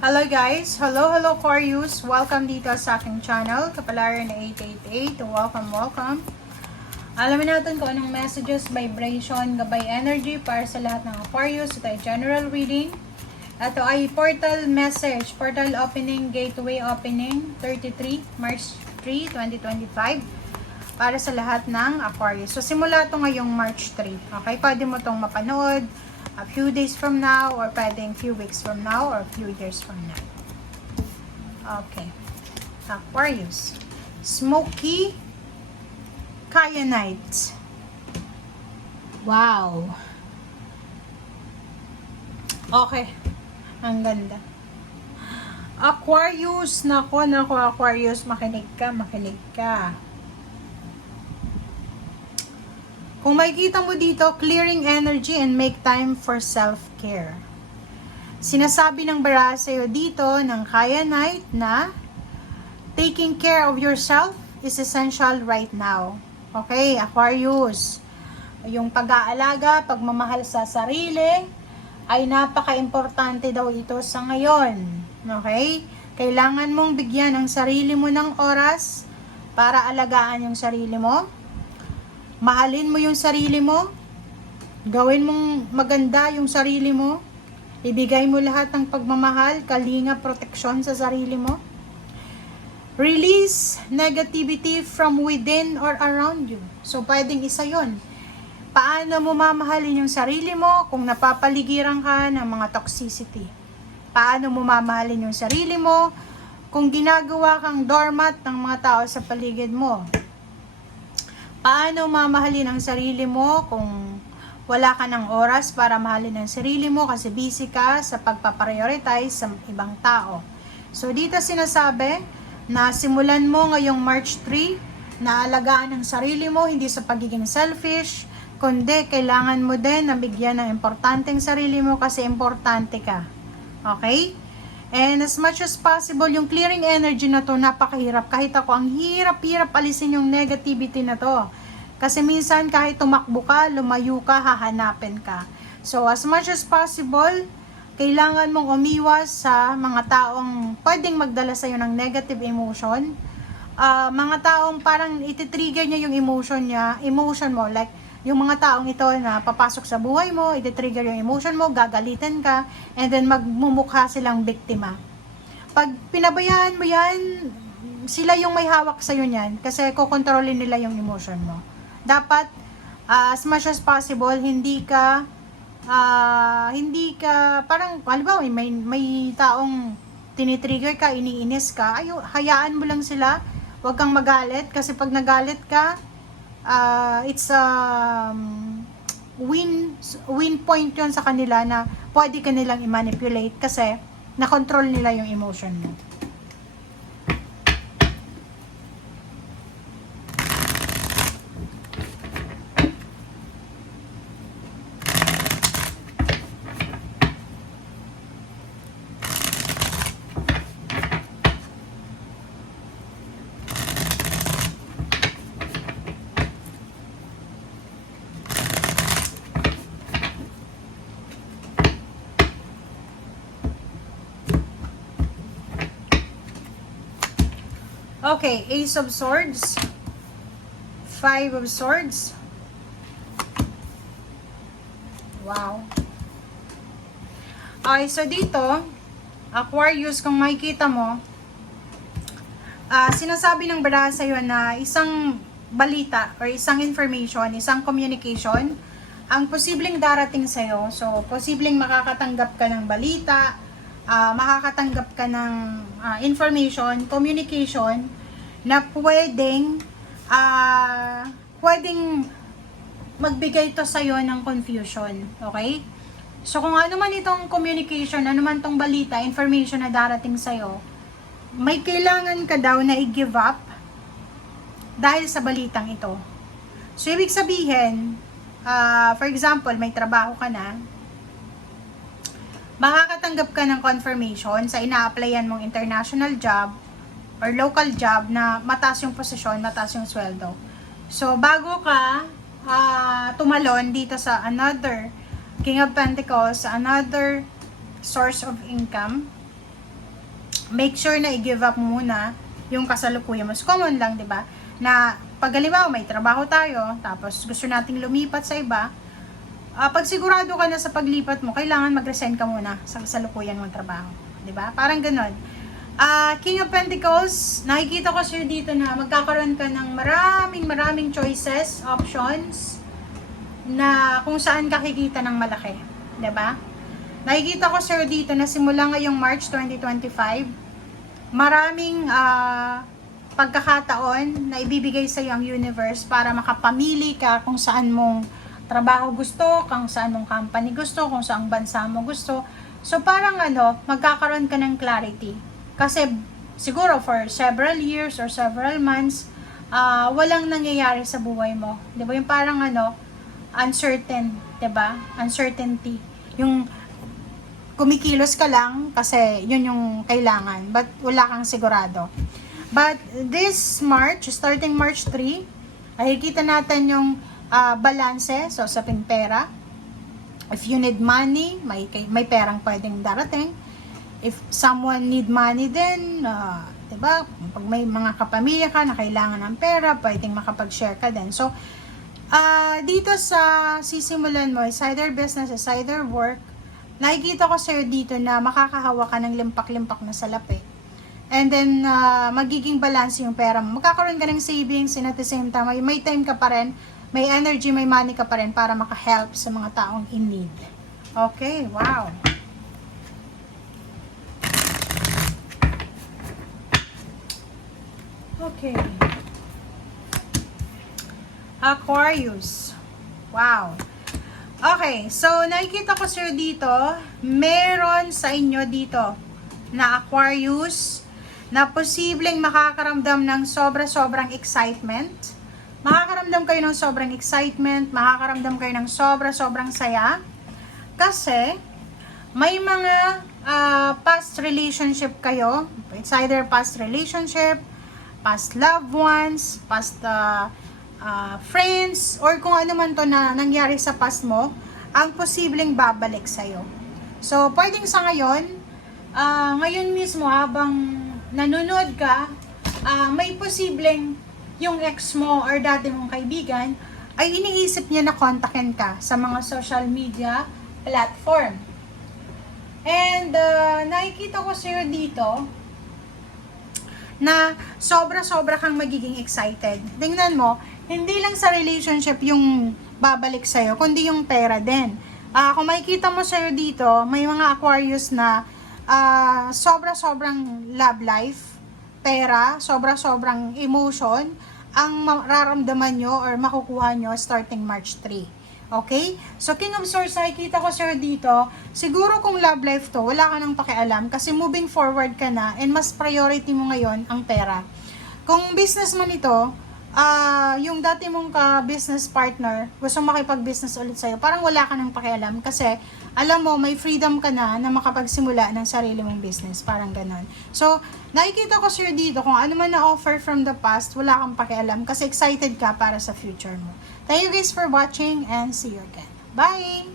Hello guys! Hello Aquarius! Welcome dito sa aking channel, Kapalaran 888. Welcome! Alamin natin kung anong messages, vibration, gabay energy para sa lahat ng Aquarius. Ito ay general reading. Ito ay portal message, portal opening, gateway opening, 33 March 3, 2025 para sa lahat ng Aquarius. So simula ito ngayong March 3. Okay, pwede mo itong mapanood a few days from now, or pwedeng few weeks from now, or few years from now. Okay. Aquarius. Smoky Kyanite. Wow. Okay. Ang ganda. Aquarius. Nako, Aquarius. Makinig ka. Kung makikita mo dito, clearing energy and make time for self-care. Sinasabi ng bara sa'yo dito ng Kyanite na taking care of yourself is essential right now. Okay, Aquarius. Yung pag-aalaga, pagmamahal sa sarili, ay napaka-importante daw ito sa ngayon. Okay? Kailangan mong bigyan ang sarili mo ng oras para alagaan yung sarili mo. Mahalin mo yung sarili mo. Gawin mong maganda yung sarili mo. Ibigay mo lahat ng pagmamahal, kalinga, proteksyon sa sarili mo. Release negativity from within or around you. So, pwedeng isa yon. Paano mo mamahalin yung sarili mo kung napapaligiran ka ng mga toxicity? Paano mo mamahalin yung sarili mo kung ginagawa kang doormat ng mga tao sa paligid mo? Paano mamahalin ang sarili mo kung wala ka ng oras para mahalin ang sarili mo kasi busy ka sa pagpaprioritize sa ibang tao? So, dito sinasabi na simulan mo ngayong March 3 na alagaan ang sarili mo, hindi sa pagiging selfish, kundi kailangan mo din na bigyan ng importanteng sarili mo kasi importante ka. Okay? And as much as possible, yung clearing energy na to, napakahirap. Kahit ako, ang hirap-hirap alisin yung negativity na to. Kasi minsan, kahit tumakbo ka, lumayo ka, hahanapin ka. So, as much as possible, kailangan mong umiwas sa mga taong pwedeng magdala sa'yo ng negative emotion. Mga taong parang ititrigger niya yung emotion mo. Like, yung mga taong ito na papasok sa buhay mo, iti-trigger yung emotion mo, gagalitin ka, and then magmumukha silang biktima. Pag pinabayaan mo yan, sila yung may hawak sa'yo niyan, kasi kokontrolin nila yung emotion mo. Dapat, as much as possible, hindi ka, parang, halimbawa, may taong tinitrigger ka, iniinis ka, hayaan mo lang sila, huwag kang magalit, kasi pag nagalit ka, it's a win point yun sa kanila na pwede ka nilang i-manipulate kasi na-control nila yung emotion mo. Okay, Ace of Swords, Five of Swords. Wow. Okay, so dito, Aquarius, kung makikita mo, sinasabi ng baraha sa'yo na isang balita or isang information, isang communication, ang posibleng darating sa'yo. So, posibleng makakatanggap ka ng balita, makakatanggap ka ng information, communication, na pwedeng magbigay to sa'yo ng confusion. Okay? So, kung ano man itong communication, ano man itong balita, information na darating sa'yo, may kailangan ka daw na i-give up dahil sa balitang ito. So, ibig sabihin, for example, may trabaho ka na, makakatanggap ka ng confirmation sa ina-applyan mong international job or local job na mataas yung posisyon, mataas yung sweldo. So, bago ka tumalon dito sa another King of Pentacles, sa another source of income, make sure na i-give up muna yung kasalukuyan mo. So, common lang, di ba? Na pag halimbawa may trabaho tayo, tapos gusto nating lumipat sa iba, pag sigurado ka na sa paglipat mo, kailangan mag-resign ka muna sa kasalukuyan mong trabaho. Di ba? Parang ganun. King of Pentacles, nakikita ko sir dito na magkakaroon ka ng maraming choices, options, na kung saan ka kikita ng malaki. Di ba? Nakikita ko sir dito na simula ngayong March 2025, maraming pagkakataon na ibibigay sa iyo ang universe para makapamili ka kung saan mong trabaho gusto, kung saan mong company gusto, kung saan bansa mo gusto. So parang magkakaroon ka ng clarity. Kasi siguro for several years or several months, walang nangyayari sa buhay mo. 'Di ba? Yung parang uncertain, 'di ba? Uncertainty. Yung kumikilos ka lang kasi yun yung kailangan, but wala kang sigurado. But this March, starting March 3, nakikita natin yung balanse, so sa pera. If you need money, may perang pwedeng darating. If someone need money din, diba? Pag may mga kapamilya ka na kailangan ng pera, pwedeng makapag-share ka din. So, dito sa sisimulan mo, is either business, is either work, nakikita ko sa'yo dito na makakahawa ka ng limpak-limpak na salapi. And then, magiging balance yung pera mo. Magkakaroon ka ng savings, and at the same time, may time ka pa rin, may energy, may money ka pa rin para maka-help sa mga taong in need. Okay, wow. Okay. Aquarius. Wow. Okay, so nakikita ko sir dito, meron sa inyo dito na Aquarius na posibleng makakaramdam ng sobra-sobrang excitement. Makakaramdam kayo ng sobrang excitement, makakaramdam kayo ng sobra-sobrang saya. Kasi may mga past relationship kayo. It's either past relationship, past loved ones, past friends, or kung ano man to na nangyari sa past mo, ang posibleng babalik sa'yo. So, pwedeng sa ngayon mismo habang nanonood ka, may posibleng yung ex mo or dati mong kaibigan ay iniisip niya na kontakin ka sa mga social media platform. And nakikita ko sa'yo dito na sobra-sobra kang magiging excited. Tingnan mo, hindi lang sa relationship yung babalik sa'yo, kundi yung pera din. Kung makikita mo sa'yo dito, may mga Aquarius na sobra-sobrang love life, pera, sobra-sobrang emotion, ang mararamdaman nyo or makukuha nyo starting March 3. Okay? So, King of Swords, nakikita ko sir dito, siguro kung love life to, wala ka nang pakialam kasi moving forward ka na and mas priority mo ngayon ang pera. Kung businessman ito, yung dati mong ka-business partner, gusto makipag-business ulit sa'yo, parang wala ka nang pakialam kasi alam mo, may freedom ka na makapagsimula ng sarili mong business, parang ganon. So, nakikita ko sir dito, kung ano man na-offer from the past, wala kang pakialam kasi excited ka para sa future mo. Thank you guys for watching and see you again. Bye!